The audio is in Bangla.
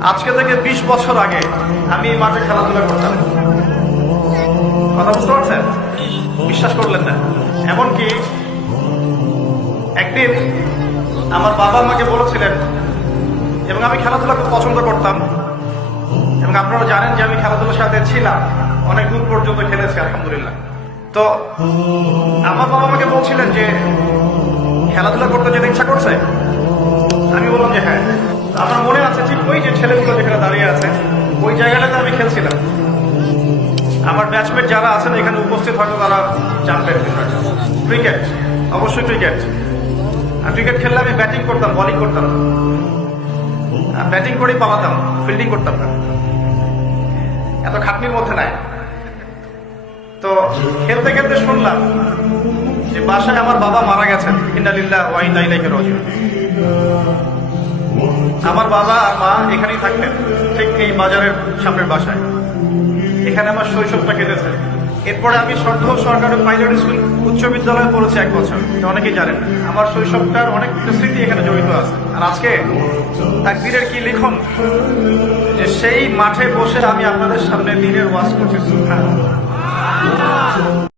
আজকে থেকে বিশ বছর আগে আমি মাঠে খেলাধুলা করতাম। কথা বুঝতে পারছেন? বিশ্বাস করলেন না। এমনকি একদিন আমার বাবা আমাকে বলেছিলেন, এবং আমি খেলাধুলা খুব পছন্দ করতাম। এবং আপনারা জানেন যে আমি খেলাধুলার সাথে ছিলাম। অনেক দূর পর্যন্ত খেলেছি, আলহামদুলিল্লাহ। তো আমার বাবা আমাকে বলছিলেন যে, খেলাধুলা করতে যেতে ইচ্ছা করছে? দাঁড়িয়ে আছে। ওই জায়গাটাতে আমি খেলছিলাম। আমার ব্যাচমেট যারা আছেন, এখানে উপস্থিত হয়তো তারা জানবেন ক্রিকেট অবশ্যই ক্রিকেট আর ক্রিকেট খেললে আমি ব্যাটিং করতাম বলিং করতাম ব্যাটিং করেই পালাতাম ফিল্ডিং করতাম না। এত খাটনির মধ্যে নাই। তো খেলতে খেলতে শুনলাম যে বাসায় আমার বাবা মারা গেছেন। ওয়াইন্দা ইলাইহি রাজিউন। আমার বাবা আর মা এখানেই থাকতেন, ঠিক এই বাজারের সামনের বাসায়। এখানে আমার শৈশবটা কেটেছে। এরপরে আমি সর্ধ সরকারি প্রাইমারি স্কুল উচ্চ বিদ্যালয়ে পড়েছি এক বছর। অনেকেই জানেন। আমার শৈশবটার অনেক স্মৃতি এখানে জড়িত আছে। আর আজকে তাকবীরের কি লিখন? যে সেই মাঠে বসে আমি আপনাদের সামনে দিনের ওয়াজ করছি।